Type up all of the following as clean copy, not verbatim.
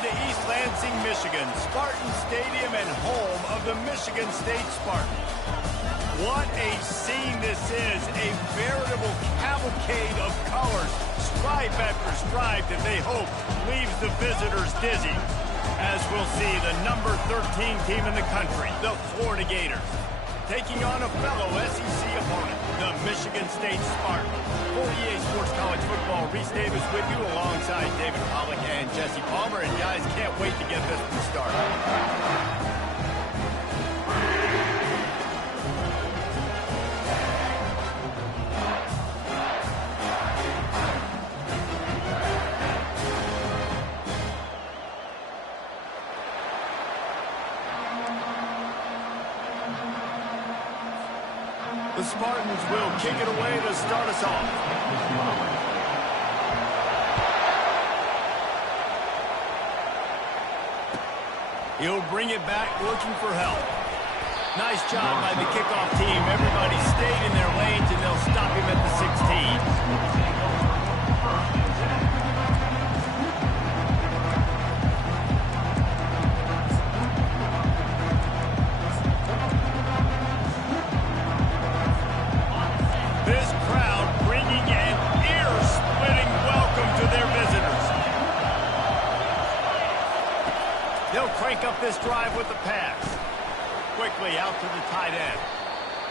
Welcome to East Lansing, Michigan, Spartan Stadium and home of the Michigan State Spartans. What a scene this is, a veritable cavalcade of colors, stripe after stripe that they hope leaves the visitors dizzy. As we'll see, the number 13 team in the country, the Florida Gators, taking on a fellow SEC opponent, the Michigan State Spartans. For EA Sports College Football, Reese Davis with you alongside David Pollack and Jesse Palmer. And guys, can't wait to get this one started. The Spartans will kick it away to start us off. He'll bring it back looking for help. Nice job by the kickoff team. Everybody stayed in their lanes and they'll stop him at the 16. Crank up this drive with the pass. Quickly out to the tight end.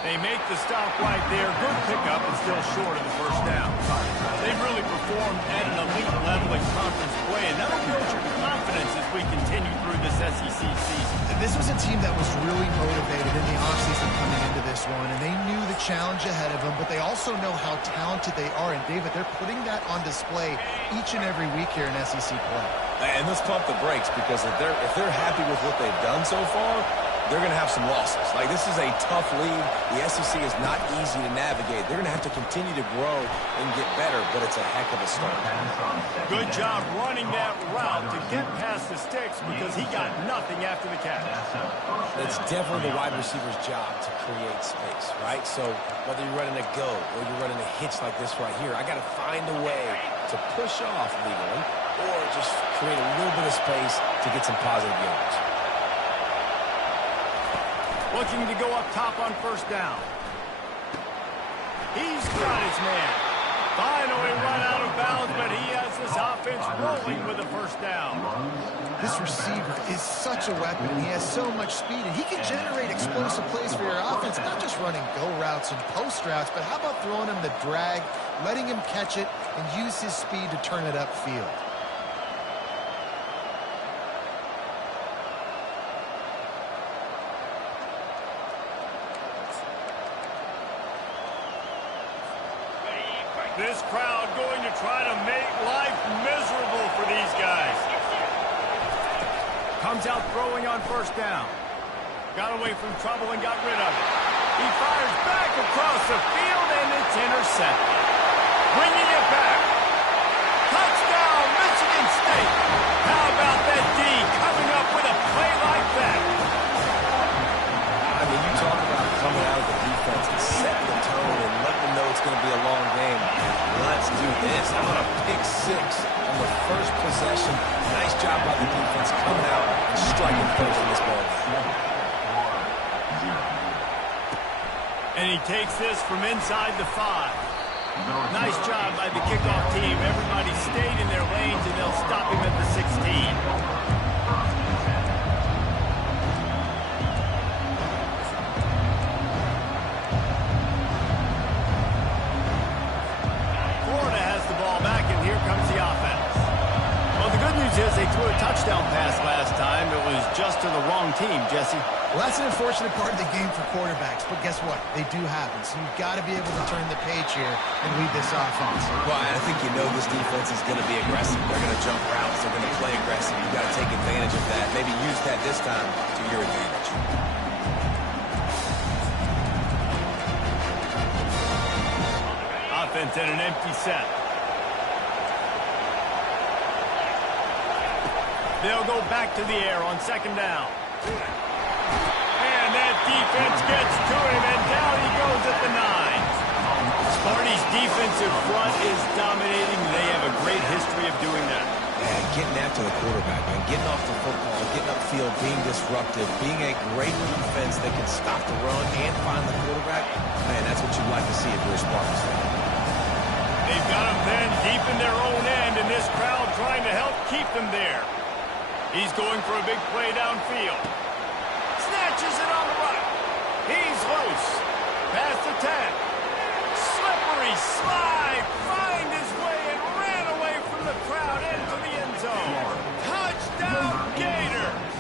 They make the stop right there. Good pickup and still short of the first down. They've really performed at an elite level in conference play, and that'll build your confidence as we continue through this SEC season. This was a team that was really motivated in the offseason coming into this one, and they knew the challenge ahead of them, but they also know how talented they are. And, David, they're putting that on display each and every week here in SEC play. And let's pump the brakes, because if they're happy with what they've done so far, they're going to have some losses. Like, this is a tough league. The SEC is not easy to navigate. They're going to have to continue to grow and get better, but it's a heck of a start. Good job running that route to get past the sticks, because he got nothing after the catch. It's definitely the wide receiver's job to create space, right? So whether you're running a go or you're running a hitch like this right here, I got to find a way to push off legally or just create a little bit of space to get some positive yards. Looking to go up top on first down. He's got his man. Finally run out of bounds, but he has this offense rolling with a first down. This receiver is such a weapon. He has so much speed, and he can generate explosive plays for your offense, not just running go routes and post routes, but how about throwing him the drag, letting him catch it, and use his speed to turn it upfield. This crowd going to try to make life miserable for these guys. Comes out throwing on first down. Got away from trouble and got rid of it. He fires back across the field, and it's intercepted. Bringing it back. Touchdown, Michigan State. How about that D coming up with a play like that? I mean, you talk about coming out of the defense and setting the tone and letting them know it's going to be a long game. Let's do this. How about a pick six on the first possession? Nice job by the defense coming out and striking first in this ball. And he takes this from inside the 5. Nice job by the kickoff team. Everybody stayed in their lanes, and they'll stop him at the 16. They threw a touchdown pass last time. It was just to the wrong team, Jesse. Well, that's an unfortunate part of the game for quarterbacks, but guess what? They do happen, so you've got to be able to turn the page here and lead this offense. Well, I think you know this defense is going to be aggressive. They're going to jump routes. They're going to play aggressive. You've got to take advantage of that. Maybe use that this time to your advantage. Offense in an empty set. They'll go back to the air on second down. And that defense gets to him, and down he goes at the 9. Sparty's defensive front is dominating. They have a great history of doing that. Yeah, getting after the quarterback, man. Getting off the football, getting upfield, being disruptive, being a great defense that can stop the run and find the quarterback. Man, that's what you'd like to see if you're a Spartans fan. They've got him then deep in their own end, and this crowd trying to help keep them there. He's going for a big play downfield. Snatches it on the right. He's loose. Past the 10. Slippery slide. Find his way and ran away from the crowd into the end zone. Touchdown, Gators.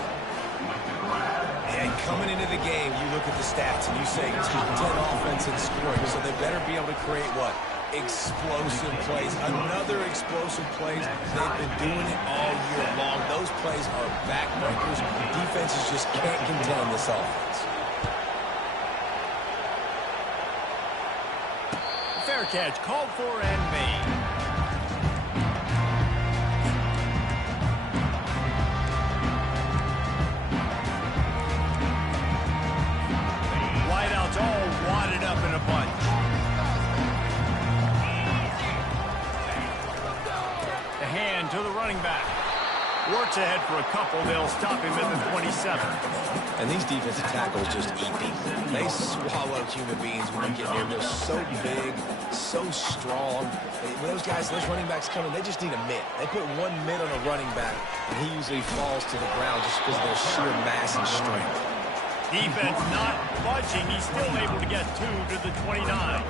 And coming into the game, you look at the stats and you say top 10 offense in scoring, so they better be able to create what? Explosive plays. Another explosive plays. They've been doing it all year long. Those plays are backbreakers. Defenses just can't contain this offense. Fair catch called for and made. Wideouts all wadded up in a bunch. The hand to the running back. Works ahead for a couple. They'll stop him at the 27. And these defensive tackles just eat people. They swallow human beings when they get near. They're so big, so strong. When those guys, those running backs come in, they just need a mitt. They put one mitt on a running back, and he usually falls to the ground just because of their sheer mass and strength. Defense not budging. He's still able to get 2 to the 29.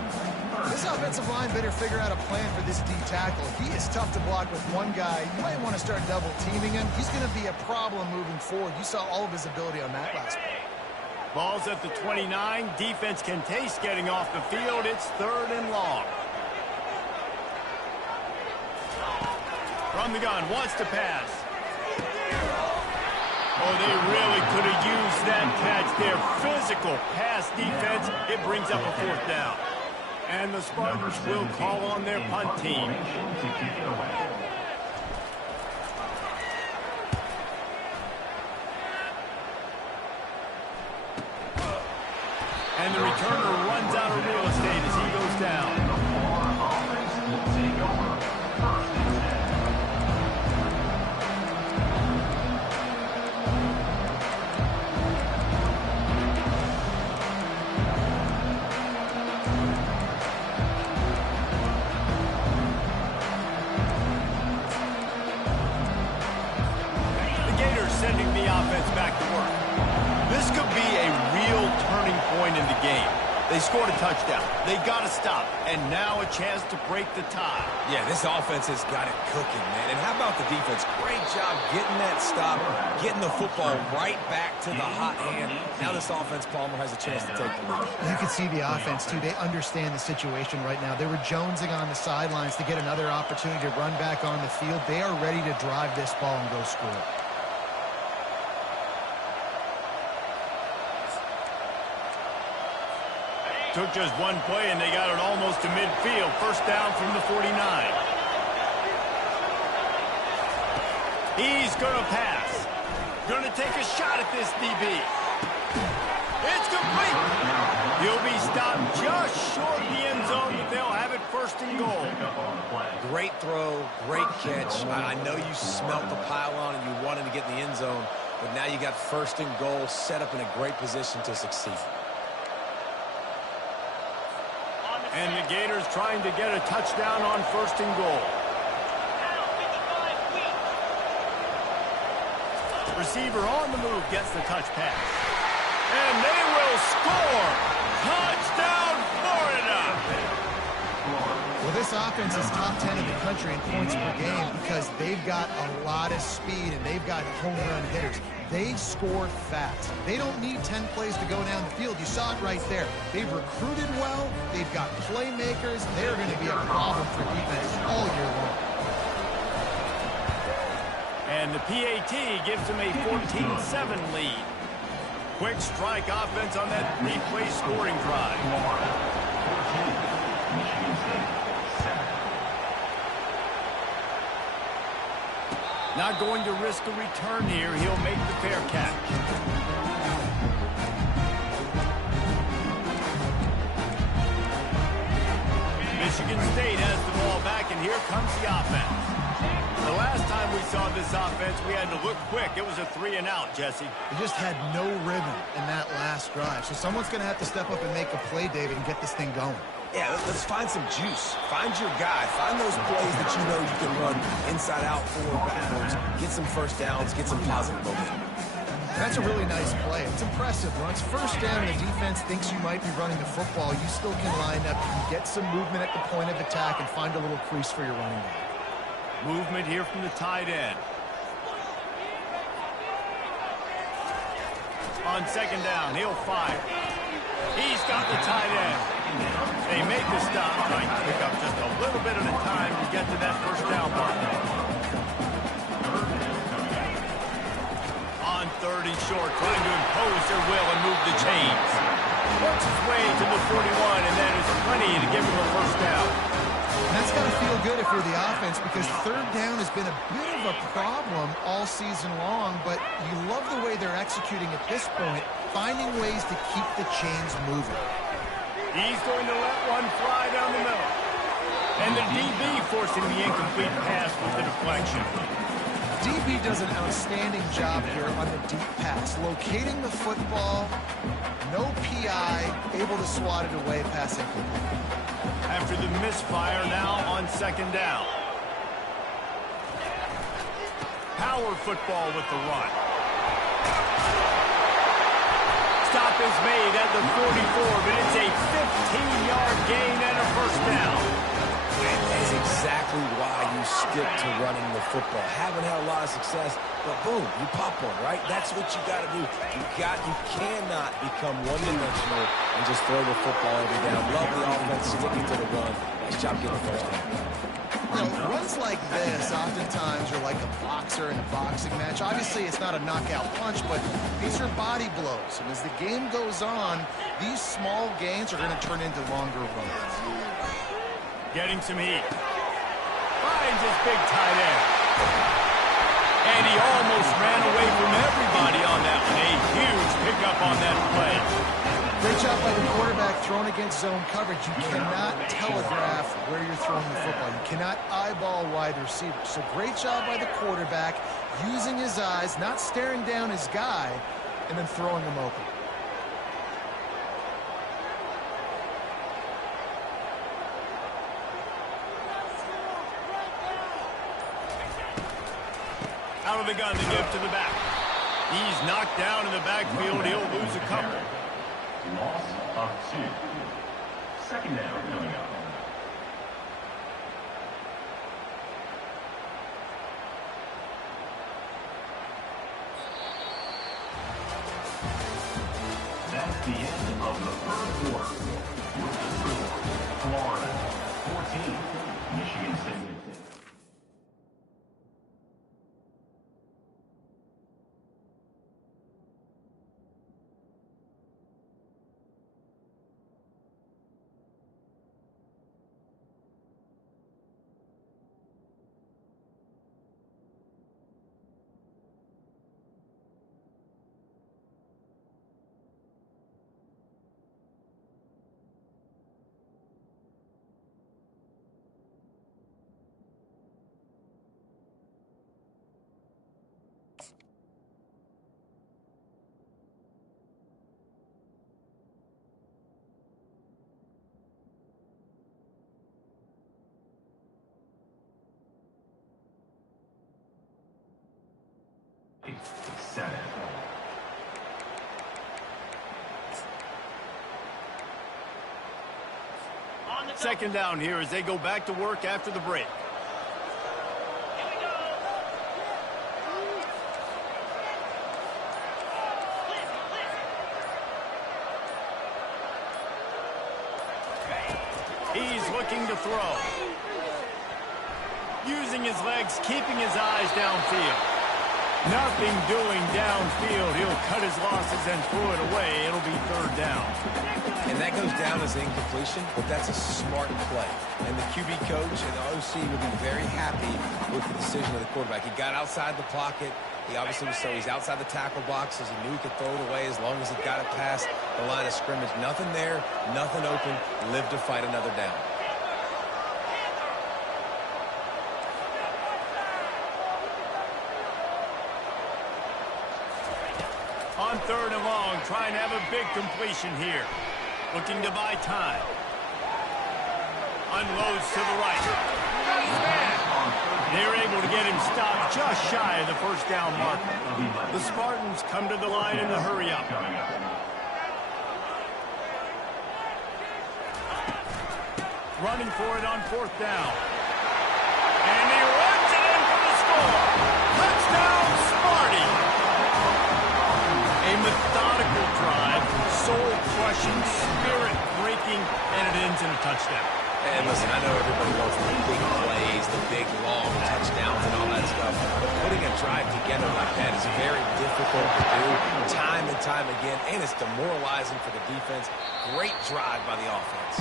This offensive line better figure out a plan for this D tackle. He is tough to block with one guy. You might want to start double teaming him. He's going to be a problem moving forward. You saw all of his ability on that last play. Ball's at the 29. Defense can taste getting off the field. It's 3rd and long. From the gun, wants to pass. Oh, they really could have used that catch there. Physical pass defense. It brings up a 4th down. And the Spartans will call on their punt team. And the returner runs out of real estate as he goes down. Sending the offense back to work. This could be a real turning point in the game. They scored a touchdown. They got to stop. And now a chance to break the tie. Yeah, this offense has got it cooking, man. And how about the defense? Great job getting that stop, getting the football right back to the hot hand. Now this offense, Palmer, has a chance to take the lead. You can see the offense, too. They understand the situation right now. They were jonesing on the sidelines to get another opportunity to run back on the field. They are ready to drive this ball and go score. Took just one play, and they got it almost to midfield. 1st down from the 49. He's going to pass. Going to take a shot at this DB. It's complete. He'll be stopped just short of the end zone, but they'll have it 1st and goal. Great throw, great catch. I know you smelt the pylon and you wanted to get in the end zone, but now you got 1st and goal set up in a great position to succeed. And the Gators trying to get a touchdown on 1st and goal. Receiver on the move gets the touch pass. And they will score! Touchdown, Florida! Well, this offense is top 10 in the country in points per game because they've got a lot of speed and they've got home run hitters. They score fast. They don't need 10 plays to go down the field. You saw it right there. They've recruited well. They've got playmakers. They're going to be a problem for defenses all year long. And the PAT gives them a 14-7 lead. Quick strike offense on that 3-play scoring drive. Not going to risk a return here. He'll make the fair catch. Michigan State has the ball back, and here comes the offense. The last time we saw this offense, we had to look quick. It was a 3-and-out, Jesse. They just had no rhythm in that last drive. So someone's going to have to step up and make a play, David, and get this thing going. Yeah, let's find some juice. Find your guy. Find those plays that you know you can run inside out, forward, backwards. Get some first downs. Get some positive momentum. That's a really nice play. It's impressive. When it's first down and the defense thinks you might be running the football, you still can line up and get some movement at the point of attack and find a little crease for your running back. Movement here from the tight end. On second down, he'll fire. He's got the tight end. They make the stop, trying to pick up just a little bit at a time to get to that first down mark. On third and short, trying to impose their will and move the chains. Works his way to the 41, and that is plenty to give him a first down. And that's got to feel good if you're the offense, because third down has been a bit of a problem all season long, but you love the way they're executing at this point, finding ways to keep the chains moving. He's going to let one fly down the middle. And the DB forcing the incomplete pass with the deflection. DB does an outstanding job here on the deep pass, locating the football, no PI, able to swat it away, pass incomplete. After the misfire, now on second down. Power football with the run. Stop is made at the 44, but it's a 15-yard gain and a first down. And that's exactly why you stick to running the football. Haven't had a lot of success, but boom, you pop one, right? That's what you got to do. You cannot become one-dimensional and just throw the football every down. Love the offense, sticking to the run. Nice job getting the first down. You know, runs like this oftentimes are like a boxer in a boxing match. Obviously, it's not a knockout punch, but these are body blows. And as the game goes on, these small gains are going to turn into longer runs. Getting some heat. Finds his big tight end. And he almost ran away from everybody on that one. A huge pickup on that play. Great job by the quarterback thrown against zone coverage. You cannot telegraph where you're throwing the football. You cannot eyeball wide receivers. So great job by the quarterback using his eyes, not staring down his guy, and then throwing him open. Out of the gun to give to the back. He's knocked down in the backfield. He'll lose a couple. Loss of 2. Second down coming up. That's the end of the third quarter. With the score, Florida 14, Michigan State. Second down here as they go back to work after the break. He's looking to throw. Using his legs, keeping his eyes downfield. Nothing doing downfield. He'll cut his losses and throw it away. It'll be third down. And that goes down as an incompletion, but that's a smart play. And the QB coach and the OC will be very happy with the decision of the quarterback. He got outside the pocket. He obviously was so he's outside the tackle boxes. He knew he could throw it away as long as he got it past the line of scrimmage. Nothing there, nothing open. Live to fight another down. 3rd and long, trying to have a big completion here. Looking to buy time. Unloads to the right. They're able to get him stopped just shy of the 1st down marker. The Spartans come to the line in the hurry-up. Running for it on 4th down. And he runs it in for the score. Touchdown, Sparty. A methodical drive, soul-crushing, spirit-breaking, and it ends in a touchdown. And listen, I know everybody wants the big plays, the big, long touchdowns and all that stuff. But putting a drive together like that is very difficult to do time and time again, and it's demoralizing for the defense. Great drive by the offense.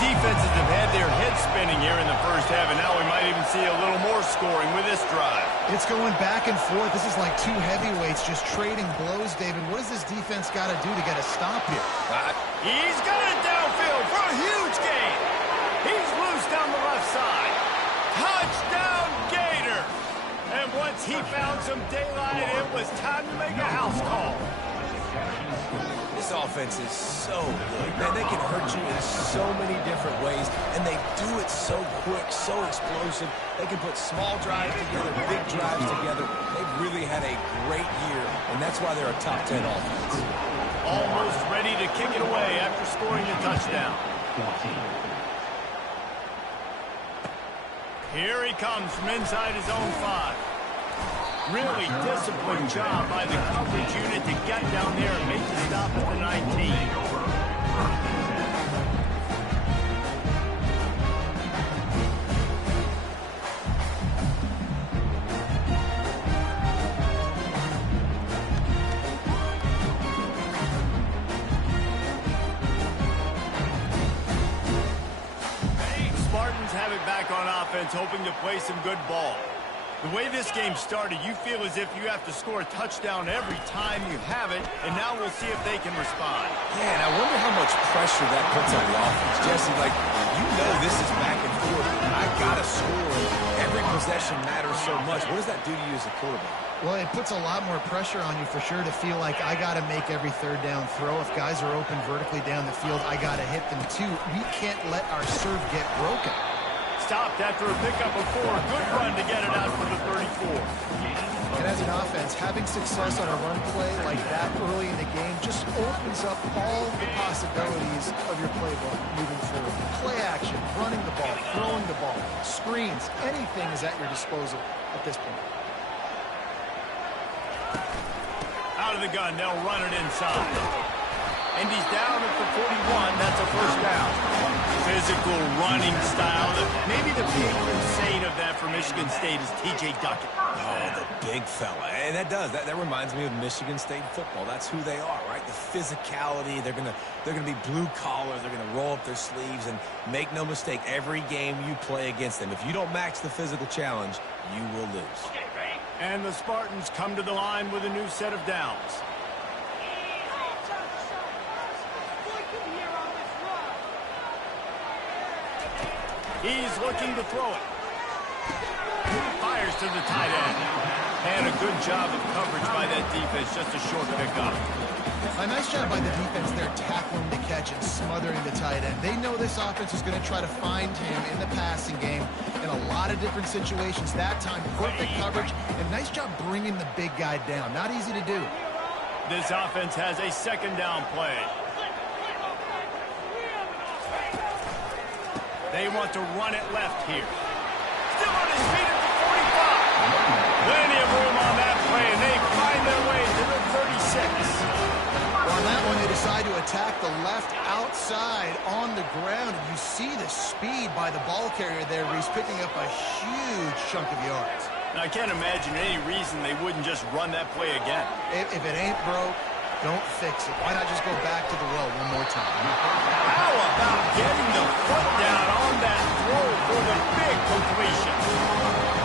Defenses have had their heads spinning here in the 1st half, and now we might even see a little more scoring with this drive. It's going back and forth. This is like two heavyweights just trading blows, David. What does this defense got to do to get a stop here? He's got it downfield for a huge gain. He's loose down the left side. Touchdown, Gator. And once he found some daylight, it was time to make a house call. This offense is so good. Man, they can hurt you in so many different ways, and they do it so quick, so explosive. They can put small drives together, big drives together. They've really had a great year, and that's why they're a top 10 offense. Almost ready to kick it away after scoring a touchdown. Here he comes from inside his own 5. Really disciplined job by the coverage unit to get down there and make the stop at the 19. Spartans have it back on offense, hoping to play some good ball. The way this game started, you feel as if you have to score a touchdown every time you have it, and now we'll see if they can respond. Yeah, and I wonder how much pressure that puts on the offense. Jesse, like, you know this is back and forth. I got to score. Every possession matters so much. What does that do to you as a quarterback? Well, it puts a lot more pressure on you for sure to feel like I got to make every 3rd down throw. If guys are open vertically down the field, I got to hit them too. We can't let our serve get broken. Stopped after a pickup of 4. Good run to get it out for the 34. And as an offense, having success on a run play like that early in the game just opens up all the possibilities of your playbook moving forward. Play action, running the ball, throwing the ball, screens, anything is at your disposal at this point. Out of the gun, they'll run it inside. And he's down at the 41. That's a 1st down. Physical running style. Maybe the patron saint of that for Michigan State is T.J. Duckett. Oh, the big fella. And that reminds me of Michigan State football. That's who they are, right? The physicality. They're gonna be blue collar. They're gonna roll up their sleeves, and make no mistake, every game you play against them, if you don't match the physical challenge, you will lose. And the Spartans come to the line with a new set of downs. He's looking to throw it. Fires to the tight end. And a good job of coverage by that defense. Just a short pickup. A nice job by the defense there, tackling the catch and smothering the tight end. They know this offense is going to try to find him in the passing game in a lot of different situations. That time, perfect coverage, and nice job bringing the big guy down. Not easy to do. This offense has a 2nd down play. They want to run it left here. Still on his feet at the 45. Plenty of room on that play, and they find their way to the 36. On that one, they decide to attack the left outside on the ground, and you see the speed by the ball carrier there, Reese, picking up a huge chunk of yards. Now, I can't imagine any reason they wouldn't just run that play again. If it ain't broke, don't fix it. Why not just go back to the well one more time? How about getting the foot down on that throw for the big completion?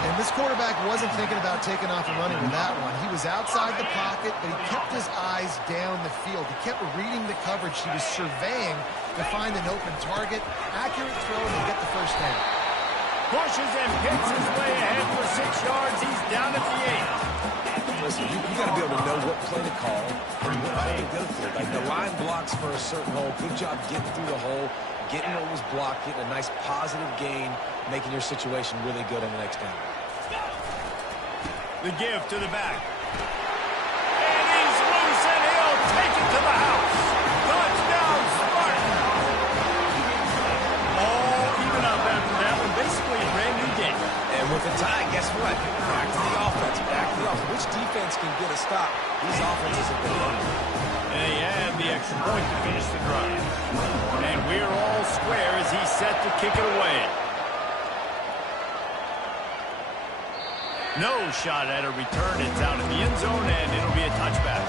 And And this quarterback wasn't thinking about taking off and running with that one. He was outside the pocket, but he kept his eyes down the field. He kept reading the coverage. He was surveying to find an open target. Accurate throw, and they get the first down. Pushes and picks his way ahead for 6 yards. He's down at the 8. Listen, you got to be able to know what play to call and what play to go through. Like the line blocks for a certain hole. Good job getting through the hole, getting what was blocked, getting a nice positive gain, making your situation really good on the next down. The give to the back. And he's loose, and he'll take it to the house. Touchdown, Spartan. All even up after that one. Basically a brand new game. And with the tie, guess what? Back to the offense. Back to the offense. Which defense can get a stop? These offenses have been running. And they have the extra point to finish the drive. And we're all square as he's set to kick it away. No shot at a return. It's out of the end zone, and it'll be a touchback.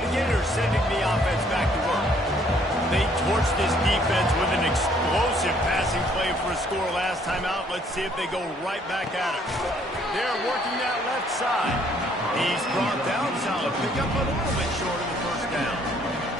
The Gators sending the offense back to work. They torched this defense with an explosive passing play for a score last time out. Let's see if they go right back at it. They're working that left side. He's brought down. Solid pickup, but a little bit short of the first down.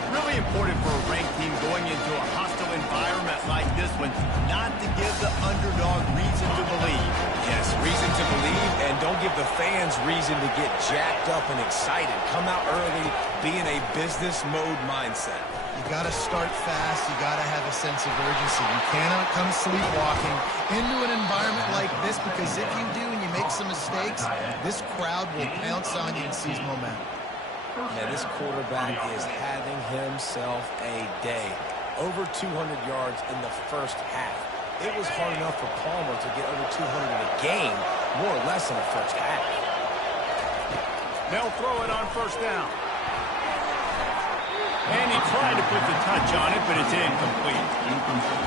Really important for a ranked team going into a hostile environment like this one not to give the underdog reason to believe. Yes, reason to believe, and don't give the fans reason to get jacked up and excited. Come out early, be in a business mode mindset. You got to start fast. You got to have a sense of urgency. You cannot come sleepwalking into an environment like this, because if you do and you make some mistakes, this crowd will pounce on you and seize momentum. Man, this quarterback is having himself a day. Over 200 yards in the first half. It was hard enough for Palmer to get over 200 in a game, more or less in the first half. They'll throw it on first down. And he tried to put the touch on it, but it's incomplete.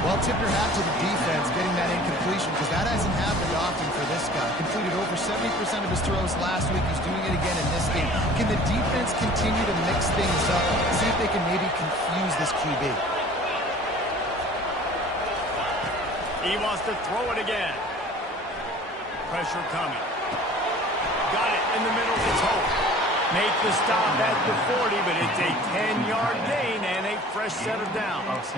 Well, tip your hat to the defense getting that incompletion, because that hasn't happened often for this guy. Completed over 70% of his throws last week. He's doing it again in this game. Can the defense continue to mix things up? See if they can maybe confuse this QB. He wants to throw it again. Pressure coming. Got it in the middle. It's Hope. Make the stop at the 40, but it's a 10-yard gain and a fresh set of downs.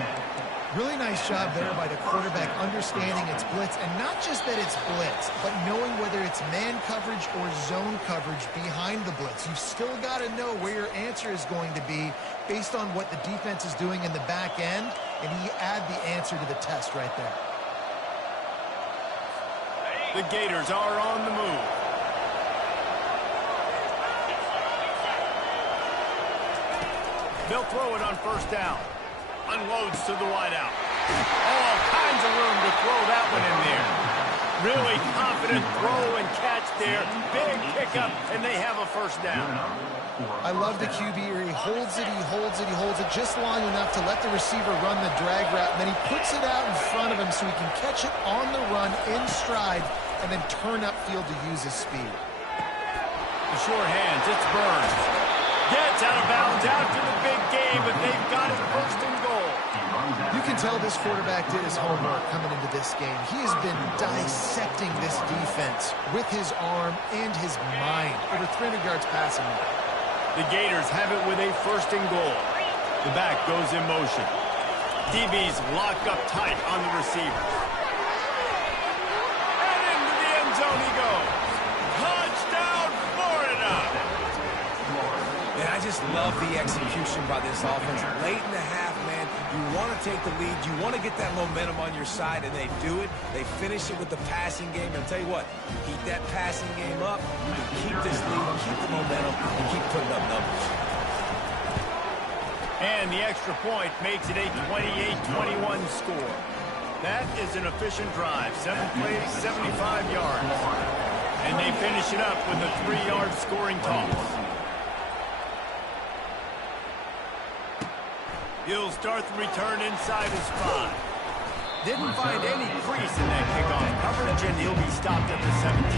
Really nice job there by the quarterback understanding it's blitz, and not just that it's blitz, but knowing whether it's man coverage or zone coverage behind the blitz. You've still got to know where your answer is going to be based on what the defense is doing in the back end, and he add the answer to the test right there. The Gators are on the move. They'll throw it on first down. Unloads to the wideout. All kinds of room to throw that one in there. Really confident throw and catch there. Big pickup, and they have a first down. I love the QB here. He holds it, he holds it, he holds it just long enough to let the receiver run the drag route, and then he puts it out in front of him so he can catch it on the run in stride and then turn upfield to use his speed. The short hands, it's Burns. Gets out of bounds after the big game, but they've got it first and goal. You can tell this quarterback did his homework coming into this game. He has been dissecting this defense with his arm and his mind. Over 300 yards passing. The Gators have it with a first and goal. The back goes in motion. DB's locked up tight on the receiver. And into the end zone he goes. Touchdown, Florida! And I just love the execution by this offense. Late in the half, man, you want to take the lead. You want to get that momentum on your side, and they do it. They finish it with the passing game. And I'll tell you what, keep that passing game up. You can keep this lead, keep the momentum, and keep putting up numbers. And the extra point makes it a 28-21 score. That is an efficient drive. 7 plays, 75 yards. And they finish it up with a 3-yard scoring toss. He'll start the return inside his 5. Didn't find any crease in that kickoff coverage, and he'll be stopped at the 17.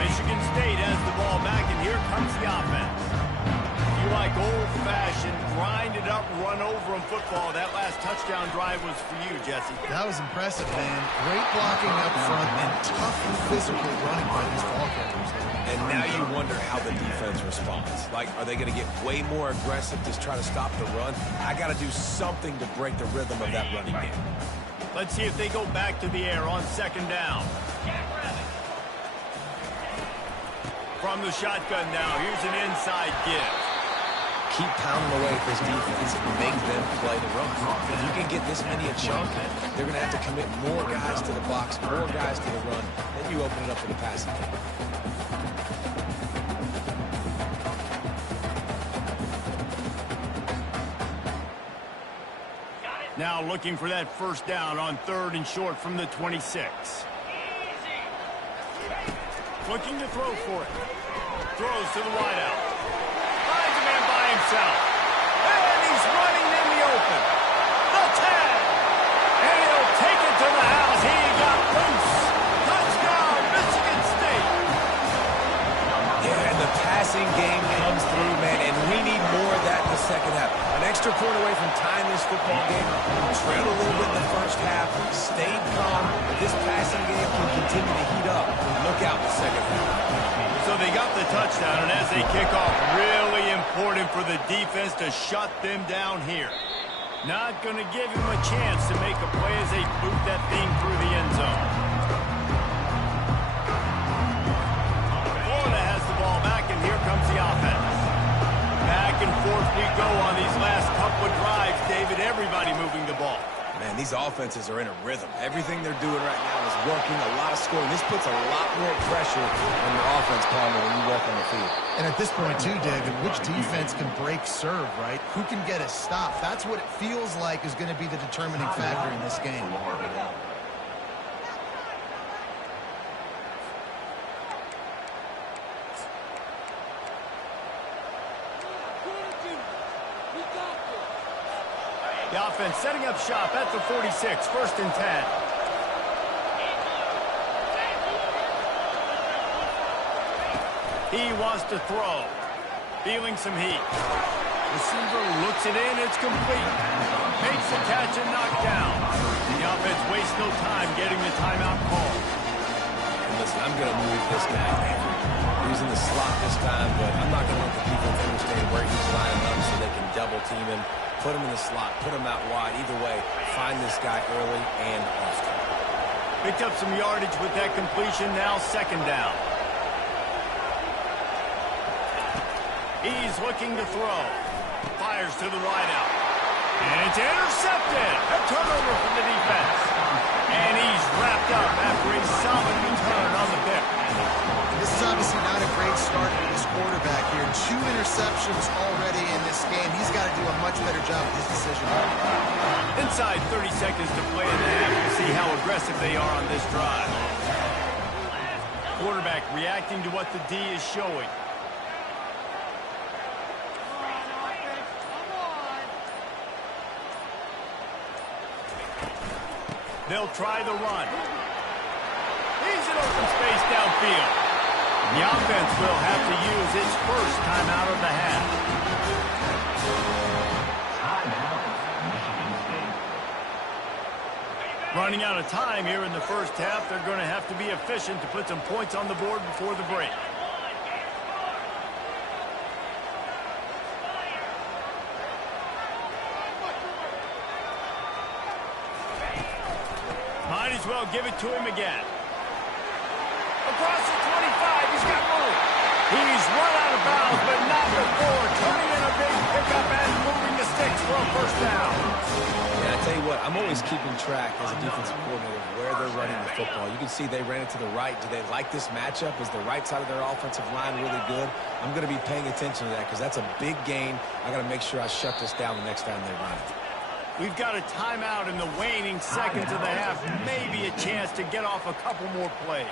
Michigan State has the ball back, and here comes the offense. A few like old-fashioned, grind-it-up, run-over-'em football. That last touchdown drive was for you, Jesse. That was impressive, man. Great blocking up front and tough physical running by these ball carriers there. And now you wonder how the defense responds. Like, are they going to get way more aggressive, just try to stop the run? I got to do something to break the rhythm of that running game. Let's see if they go back to the air on second down. From the shotgun now, here's an inside give. Keep pounding away at this defense and make them play the run. If you can get this many a chunk, they're going to have to commit more guys to the box, more guys to the run. Then you open it up for the passing game. Now looking for that first down on 3rd and short from the 26. Looking to throw for it. Throws to the wideout. Finds a man by himself. And he's running in the open. The 10. And he'll take it to the house. He got loose. Touchdown, Michigan State. Yeah, and the passing game comes through, man, and we need more of that in the second half. An extra point away from tying this football game. We trailed a little bit in the first half, stayed calm, but this passing game can continue to heat up. Look out in the second half. So they got the touchdown, and as they kick off, really important for the defense to shut them down here. Not going to give him a chance to make a play as they boot that thing through the end zone. Florida has the ball back, and here comes the offense. Back and forth we go on these last couple of drives, David. Everybody moving the ball. Man, these offenses are in a rhythm. Everything they're doing right now is working, a lot of scoring. This puts a lot more pressure on your offense, Palmer, when you walk on the field. And at this point, too, David, which defense can break serve, right? Who can get a stop? That's what it feels like is going to be the determining factor in this game. The offense setting up shop at the 46, 1st and 10. He wants to throw. Feeling some heat. Receiver looks it in, it's complete. Makes the catch and knockdown. The offense wastes no time getting the timeout call. And listen, I'm going to move this guy down. He's in the slot this time, but I'm not going to let the defense understand where he's lining up so they can double team him. Put him in the slot, put him out wide. Either way, find this guy early and often. Picked up some yardage with that completion. Now 2nd down. He's looking to throw. Fires to the wideout. And it's intercepted. A turnover for the defense. And he's wrapped up after a solid return on the pick. This is obviously not a great start for this quarterback here. 2 interceptions already in this game. He's got to do a much better job with his decision. Inside 30 seconds to play in the half. We'll see how aggressive they are on this drive. Quarterback reacting to what the D is showing. They'll try the run. He's in open space downfield. The offense will have to use its first timeout of the half. Running out of time here in the first half. They're going to have to be efficient to put some points on the board before the break. Might as well give it to him again. Across the 25, he's got room. He's run out of bounds, but not before turning in a big pickup and moving the sticks for a first down. Yeah, I tell you what, I'm always keeping track as a defensive coordinator of where they're running the football. You can see they ran it to the right. Do they like this matchup? Is the right side of their offensive line really good? I'm going to be paying attention to that because that's a big gain. I got to make sure I shut this down the next time they run it. We've got a timeout in the waning seconds of the half. Maybe a chance to get off a couple more plays.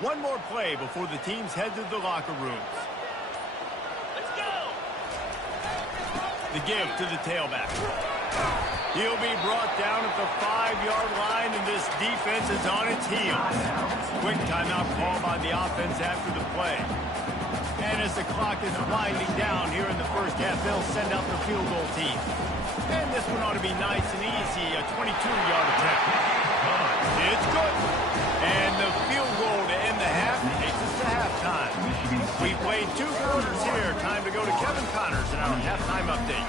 One more play before the teams head to the locker rooms. Let's go! The give to the tailback. He'll be brought down at the 5-yard line, and this defense is on its heels. Quick timeout call by the offense after the play. And as the clock is winding down here in the first half, they'll send out the field goal team. And this one ought to be nice and easy, a 22-yard attempt. It's good. And the field goal to end the half takes us to halftime. We played 2 quarters here. Time to go to Kevin Connors in our halftime update.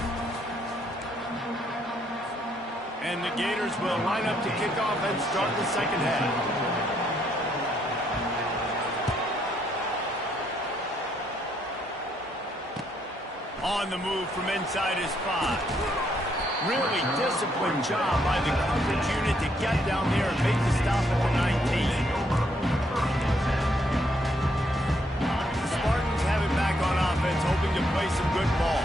And the Gators will line up to kick off and start the second half. On the move from inside his 5. Really disciplined job by the coverage unit to get down there and make the stop at the 19. The Spartans have it back on offense, hoping to play some good ball.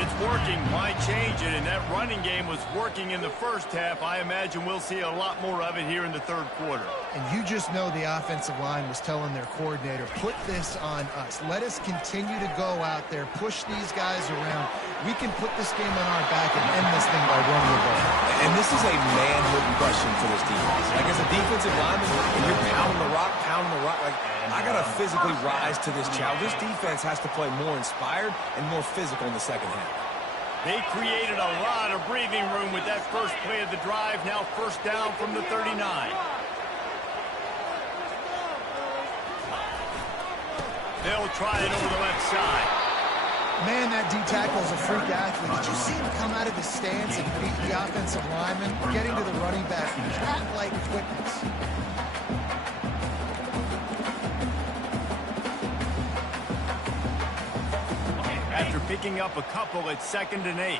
It's working. Why change it? And that running game was working in the first half. I imagine we'll see a lot more of it here in the third quarter. And you just know the offensive line was telling their coordinator, put this on us. Let us continue to go out there, push these guys around. We can put this game on our back and end this thing by running the ball. And this is a manhood question for this defense. Like, as a defensive lineman, when you're pounding the rock, like, I got to physically rise to this challenge. This defense has to play more inspired and more physical in the second half. They created a lot of breathing room with that first play of the drive. Now first down from the 39. They'll try it over the left side. Man, that D-tackle is a freak athlete. Did you see him come out of his stance and beat the offensive lineman, getting to the running back? Cat-like quickness. After picking up a couple, it's 2nd and 8.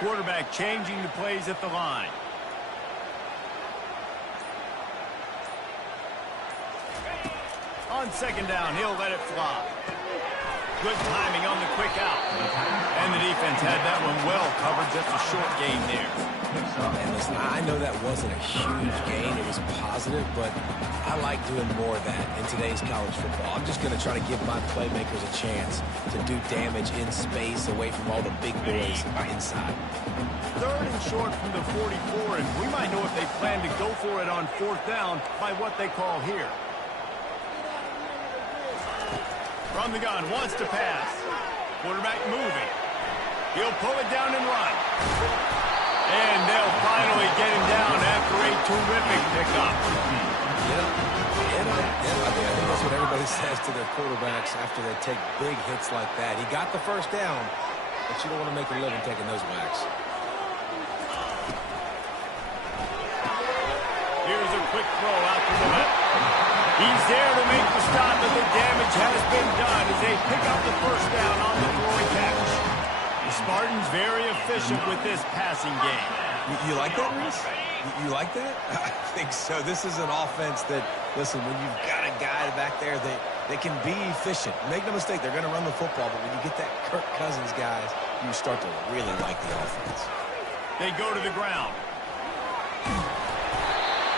Quarterback changing the plays at the line. On 2nd down, he'll let it fly. Good timing on the quick out. And the defense had that one well covered. Just a short gain there. And listen, I know that wasn't a huge gain. It was positive, but I like doing more of that in today's college football. I'm just going to try to give my playmakers a chance to do damage in space away from all the big boys inside. 3rd and short from the 44, and we might know if they plan to go for it on 4th down by what they call here. From the gun, wants to pass. Quarterback moving. He'll pull it down and run. And they'll finally get him down after a terrific pickup. I think that's what everybody says to their quarterbacks after they take big hits like that. He got the first down, but you don't want to make a living taking those whacks. Here's a quick throw out to the left. He's there to make the stop, but the damage has been done as they pick up the first down on the throwing catch. The Spartans very efficient with this passing game. You like that, Reese? You like that? I think so. This is an offense that, listen, when you've got a guy back there, they can be efficient. Make no mistake, they're going to run the football, but when you get that Kirk Cousins, guys, you start to really like the offense. They go to the ground.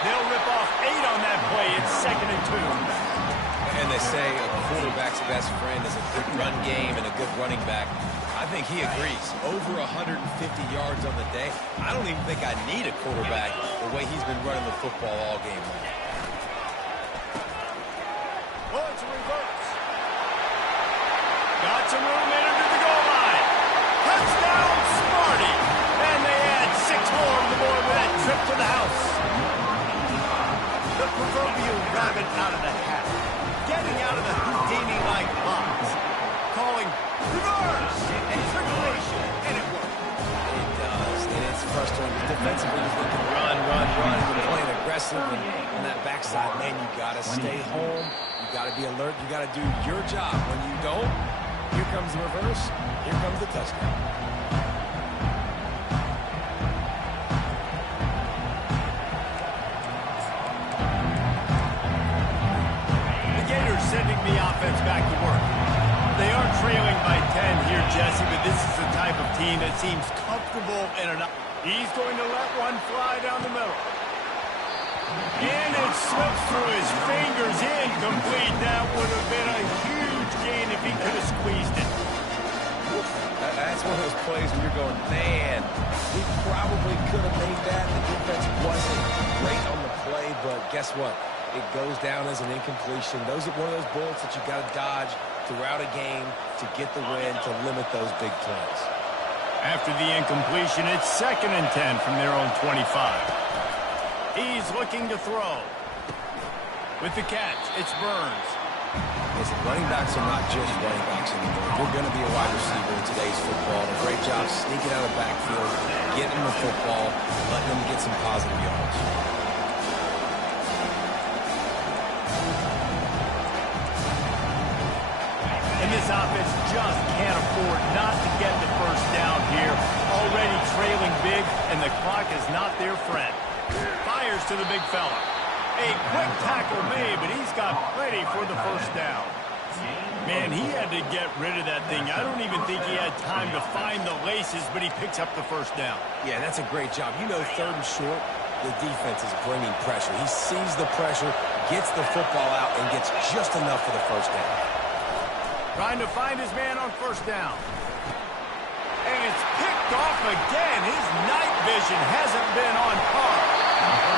They'll rip off 8 on that play. It's 2nd and 2. And they say a quarterback's best friend is a good run game and a good running back. I think he agrees. Over 150 yards on the day. I don't even think I need a quarterback the way he's been running the football all game long. Oh, it's a reverse. Got some room in under the goal line. Touchdown, Sparty. And they add 6 more to the board with that trip to the house. The proverbial rabbit out of the hat. Getting out of the Houdini-like box. Calling reverse and tribulation. And it worked. It does. And it's frustrating. Defensively, you can run. You're playing aggressive. And on that backside, man, you got to stay home. You got to be alert. You got to do your job. When you don't, here comes the reverse. Here comes the touchdown. Sending the offense back to work. They are trailing by 10 here, Jesse, but this is the type of team that seems comfortable in an He's going to let one fly down the middle. And it slips through his fingers, incomplete. That would have been a huge gain if he could have squeezed it. That's one of those plays where you're going, man, he probably could have made that. The defense wasn't great on the play, but guess what? It goes down as an incompletion. Those are one of those bullets that you got to dodge throughout a game to get the win, to limit those big plays. After the incompletion, it's 2nd and 10 from their own 25. He's looking to throw. With the catch, it's Burns. Listen, running backs are not just running backs anymore. You're going to be a wide receiver in today's football. A great job sneaking out of the backfield, getting the football, letting them get some positive yards. And this offense just can't afford not to get the first down here. Already trailing big, and the clock is not their friend. Fires to the big fella. A quick tackle made, but he's got plenty for the first down. Man, he had to get rid of that thing. I don't even think he had time to find the laces, but he picks up the first down. Yeah, that's a great job. You know, 3rd and short, the defense is bringing pressure. He sees the pressure, gets the football out, and gets just enough for the first down. Trying to find his man on first down. And it's picked off again. His night vision hasn't been on par.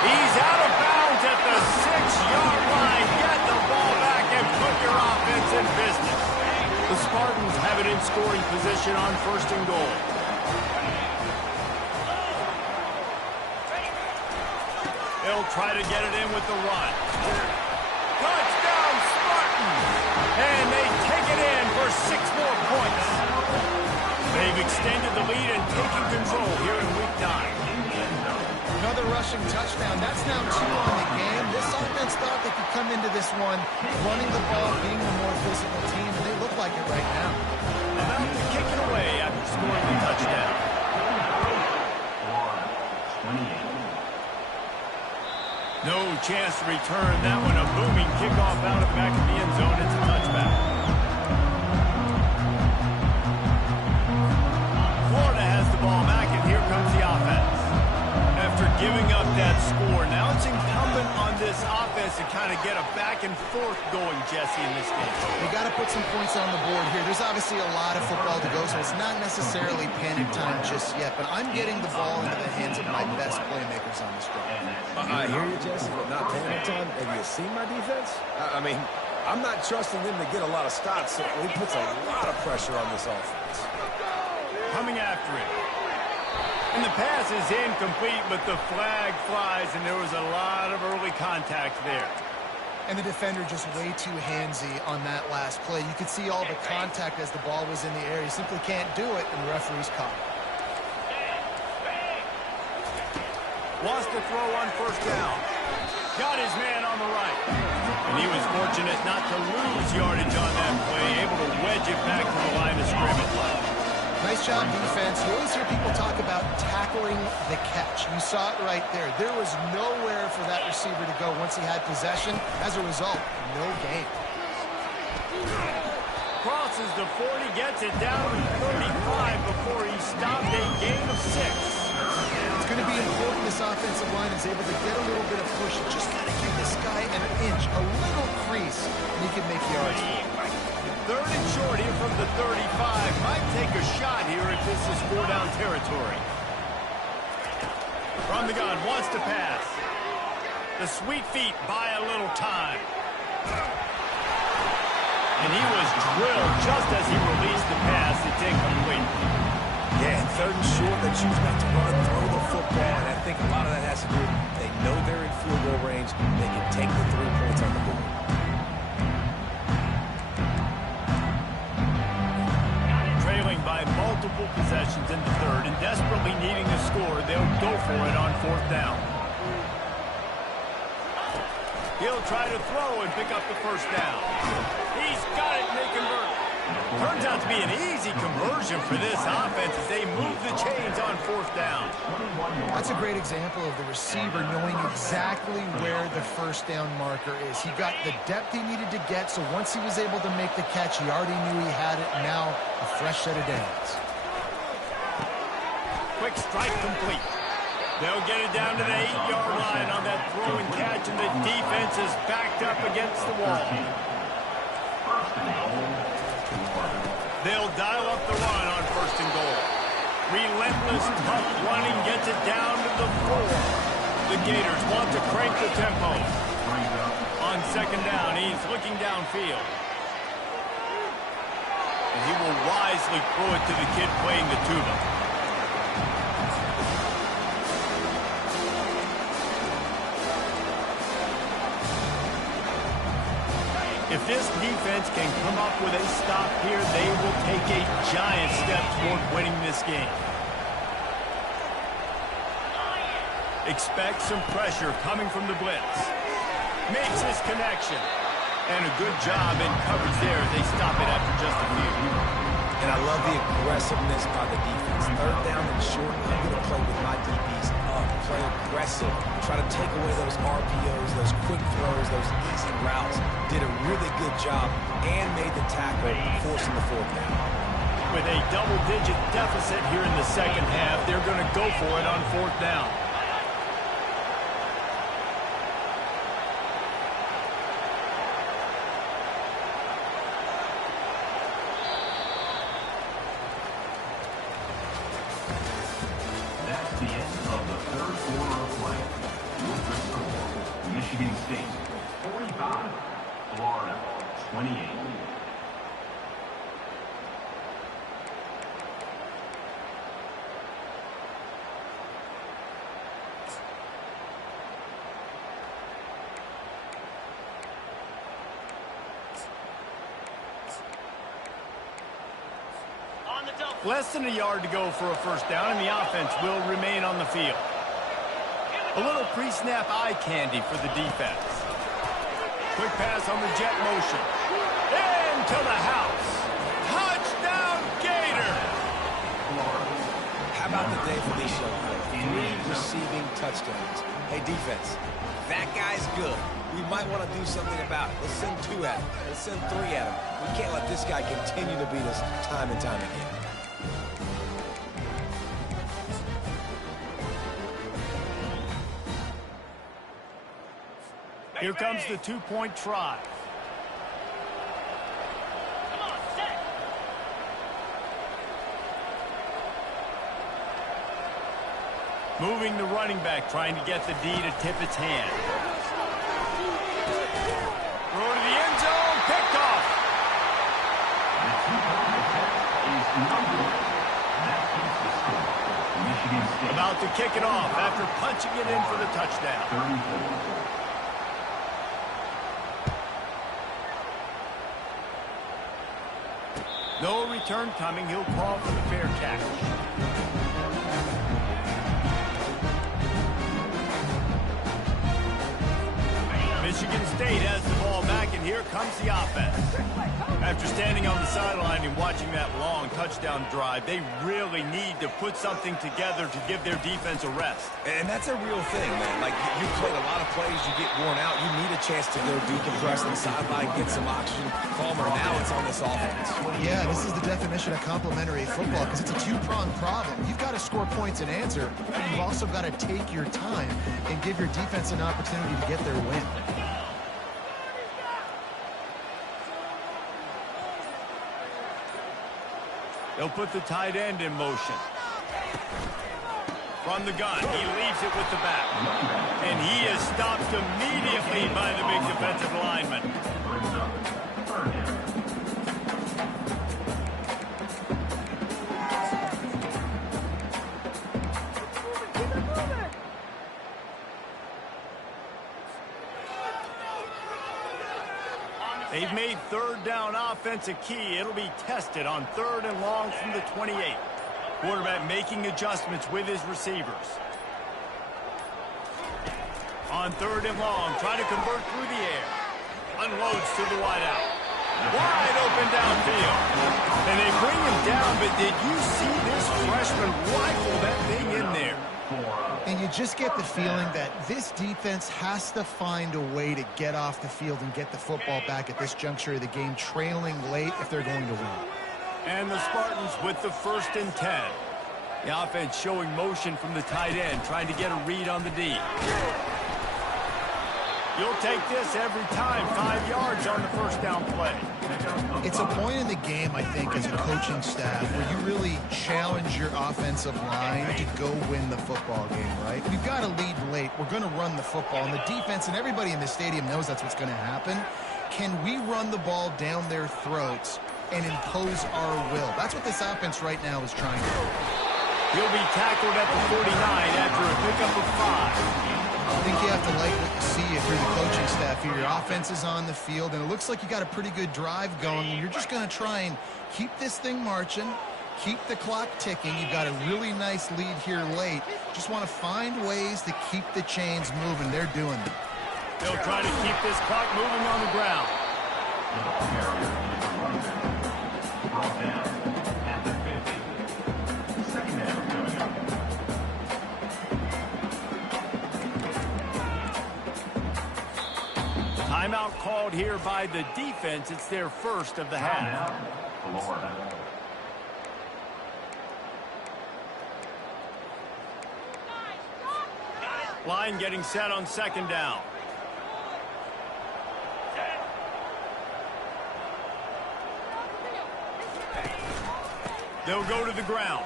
He's out of bounds at the 6-yard line. Get the ball back and put your offense in business. The Spartans have it in scoring position on 1st and goal. They'll try to get it in with the run. Touchdown, Spartans! And they take it in for 6 more points. They've extended the lead and taken control here in Week 9. Another rushing touchdown. That's now 2 on the game. This offense thought they could come into this one running the ball, being the more physical team, and they look like it right now. About to kick it away after scoring the touchdown. No chance to return that one. A booming kickoff out of back of the end zone. It's a touchback. Florida has the ball back, and here comes the offense. After giving up that score, now it's incumbent on this offense to kind of get a back and forth going, Jesse, in this game. They got to put some points on the board here. There's obviously a lot of football to go, so it's not necessarily panic time just yet, but I'm getting the ball into the hands of my best playmakers on this drive. I hear you, Jesse, but not panic time. Have you seen my defense? I mean, I'm not trusting them to get a lot of stops, so he puts a lot of pressure on this offense. Coming after it. And the pass is incomplete, but the flag flies, and there was a lot of early contact there. And the defender just way too handsy on that last play. You could see all the contact as the ball was in the air. He simply can't do it, and the referee's caught it. Wants to throw on first down. Got his man on the right. And he was fortunate not to lose yardage on that play, able to wedge it back to the line of scrimmage. Nice job, defense. You always hear people talk about tackling the catch. You saw it right there. There was nowhere for that receiver to go once he had possession. As a result, no gain. Crosses the 40, gets it down to 35 before he stopped a gain of 6. It's going to be important this offensive line is able to get a little bit of push. Just got to give this guy an inch, a little crease, and he can make yards. 3rd and short here from the 35. Might take a shot here if this is 4-down territory. From the gun, wants to pass. The sweet feet buy a little time. And he was drilled just as he released the pass. It's incomplete. Yeah, 3rd and short, they choose not to run, throw the football, and I think a lot of that has to do with they know they're in field goal range. They can take the 3 points on the board. Trailing by multiple possessions in the 3rd and desperately needing a score, they'll go for it on 4th down. He'll try to throw and pick up the first down. He's got it, and they convert. Turns out to be an easy conversion for this offense as they move the chains on 4th down. That's a great example of the receiver knowing exactly where the first down marker is. He got the depth he needed to get, so once he was able to make the catch, he already knew he had it. Now, a fresh set of downs. Quick strike complete. They'll get it down to the 8-yard line on that throw and catch, and the defense is backed up against the wall. They'll dial up the run on 1st and goal. Relentless, tough running gets it down to the 4. The Gators want to crank the tempo. On 2nd down, he's looking downfield. And he will wisely throw it to the kid playing the tuba. If this defense can come up with a stop here, they will take a giant step toward winning this game. Expect some pressure coming from the blitz. Makes his connection. And a good job in coverage there as they stop it after just a few. And I love the aggressiveness by the defense. 3rd down and short, I'm going to play with my DBs up. Play aggressive. Try to take away those RPOs, those quick throws, those easy routes. Did a really good job and made the tackle, forcing the 4th down. With a double-digit deficit here in the 2nd half, they're going to go for it on 4th down. That's the end of the 3rd quarter of play. With the score, Michigan State 45, Florida 28. Less than a yard to go for a 1st down, and the offense will remain on the field. A little pre-snap eye candy for the defense. Quick pass on the jet motion. Into the house. Touchdown, Gator! How about the day for these young men? 3 receiving touchdowns. Hey, defense, that guy's good. We might want to do something about it. Let's send 2 at him. Let's send 3 at him. We can't let this guy continue to beat us time and time again. Here comes the 2-point try. Come on, set. Moving the running back, trying to get the D to tip its hand. Throw to the end zone, picked off. The 2-point attempt is numbered. That keeps the score. Michigan State. About to kick it off after punching it in for the touchdown. 34. No return coming. He'll call for the fair catch. Michigan State has the ball back, and here comes the offense. After standing on the sideline and watching that long touchdown drive, they really need to put something together to give their defense a rest. And that's a real thing, man. Like, you played a lot of plays, you get worn out, you need a chance to go decompress on the sideline, get some oxygen, calmer. Now it's on this offense. Yeah, this is the definition of complementary football because it's a 2-pronged problem. You've got to score points and answer, but you've also got to take your time and give your defense an opportunity to get their win. They'll put the tight end in motion. From the gun, he leaves it with the back. And he is stopped immediately by the big defensive lineman. They've made 3rd down offense a key. It'll be tested on 3rd and long from the 28. Quarterback making adjustments with his receivers. On 3rd and long, trying to convert through the air. Unloads to the wideout. Wide open downfield. And they bring him down, but did you see this freshman rifle that thing in there? And you just get the feeling that this defense has to find a way to get off the field and get the football back at this juncture of the game, trailing late if they're going to win. And the Spartans with the 1st and 10. The offense showing motion from the tight end, trying to get a read on the D. You'll take this every time. 5 yards on the first down play. It's a point in the game, I think, as a coaching staff where you really challenge your offensive line to go win the football game, right? We've got to lead late. We're going to run the football. And the defense and everybody in the stadium knows that's what's going to happen. Can we run the ball down their throats and impose our will? That's what this offense right now is trying to do. He'll be tackled at the 49 after a pickup of 5. I think you have to like what you see if you're the coaching staff here. Your offense is on the field, and it looks like you got a pretty good drive going. You're just going to try and keep this thing marching, keep the clock ticking. You've got a really nice lead here late. Just want to find ways to keep the chains moving. They're doing it. They'll try to keep this clock moving on the ground. Timeout called here by the defense. It's their first of the half. Line getting set on second down. They'll go to the ground.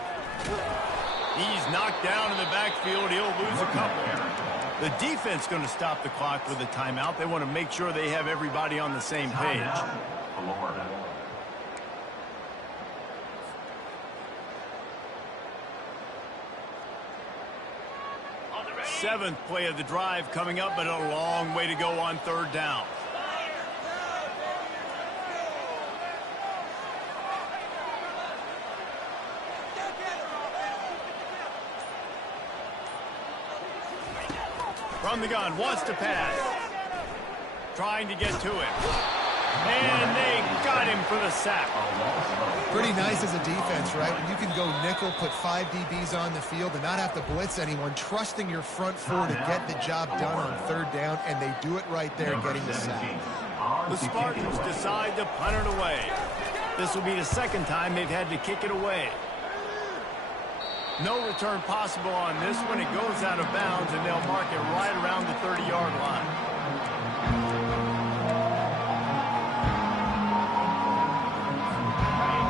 He's knocked down in the backfield. He'll lose a couple. The defense going to stop the clock with a timeout. They want to make sure they have everybody on the same page. Seventh play of the drive coming up, but a long way to go on third down. From the gun, wants to pass. Trying to get to him. And they got him for the sack. Pretty nice as a defense, right? When you can go nickel, put 5 DBs on the field and not have to blitz anyone, trusting your front four to get the job done on third down, and they do it right there, getting the sack. The Spartans decide to punt it away. This will be the second time they've had to kick it away. No return possible on this one. It goes out of bounds, and they'll mark it right around the 30-yard line.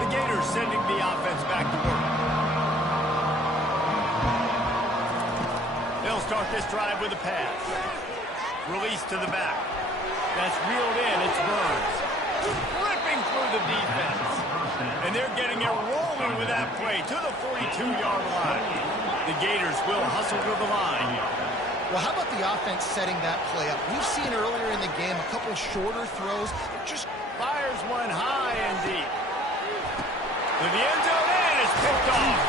The Gators sending the offense back to work. They'll start this drive with a pass. Release to the back. That's reeled in. It's Burns. Ripping through the defense. And they're getting it rolling with that play to the 42-yard line. The Gators will hustle to the line. Well, how about the offense setting that play up? We've seen earlier in the game a couple shorter throws. Just fires one high and deep. To the end zone, and it's picked off.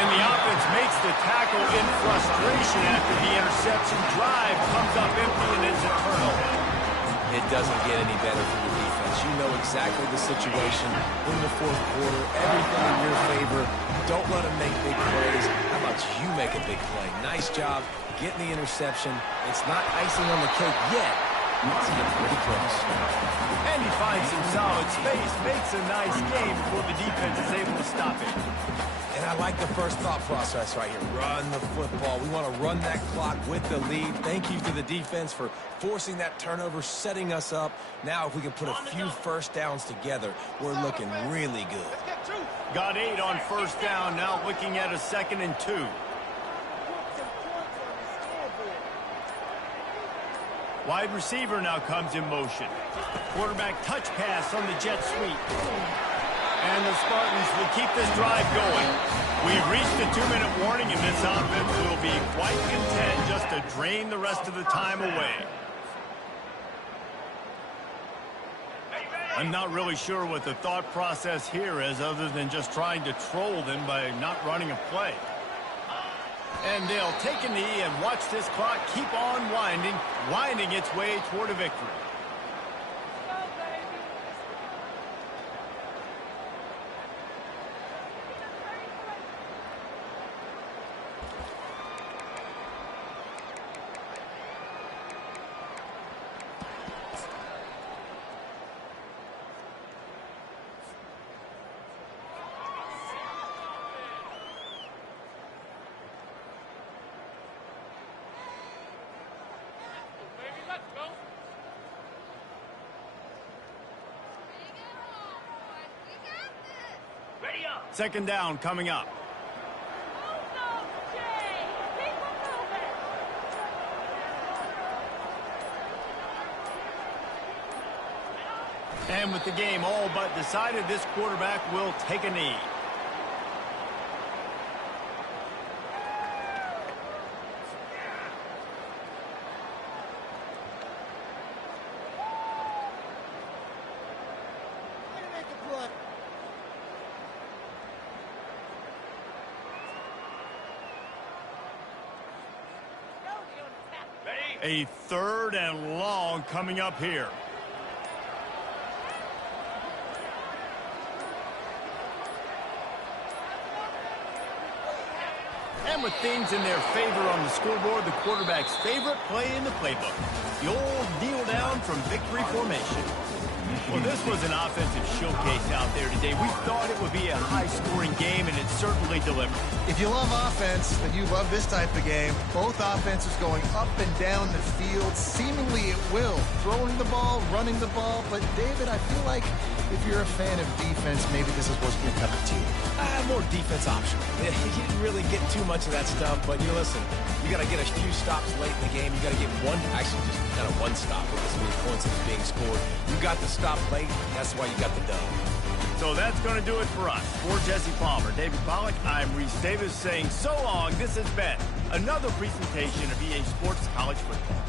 And the offense makes the tackle in frustration after the interception. Drive comes up empty, and it's a turnover. It doesn't get any better for the defense. You know exactly the situation in the fourth quarter. Everything in your favor. Don't let them make big plays. How about you make a big play? Nice job getting the interception. It's not icing on the cake yet. It's getting pretty close. And he finds some solid space. Makes a nice game before the defense is able to stop it. And I like the first thought process right here. Run the football. We want to run that clock with the lead. Thank you to the defense for forcing that turnover, setting us up. Now, if we can put a few first downs together, we're looking really good. Got 8 on first down. Now looking at a 2nd and 2. Wide receiver now comes in motion. Quarterback touch pass on the jet sweep. And the Spartans will keep this drive going. We've reached a 2-minute warning, and this offense will be quite content just to drain the rest of the time away. I'm not really sure what the thought process here is other than just trying to troll them by not running a play. And they'll take a knee and watch this clock keep on winding its way toward a victory. Second down coming up. And with the game all but decided, this quarterback will take a knee. A third and long coming up here. And with things in their favor on the scoreboard, the quarterback's favorite play in the playbook. The old kneel down from victory formation. Well, this was an offensive showcase out there today. We thought it would be a high-scoring game, and it certainly delivered. If you love offense, then you love this type of game. Both offenses going up and down the field, seemingly at will. Throwing the ball, running the ball. But, David, I feel like if you're a fan of defense, maybe this is what's your cup of tea. More defense optional. You didn't really get too much of that stuff, but you listen, you got to get a few stops late in the game. You got to get one stop with this many points that's being scored. You got the stop late. That's why you got the dub. So that's going to do it for us. For Jesse Palmer, David Pollack, I'm Reese Davis saying so long. This has been another presentation of EA Sports College Football.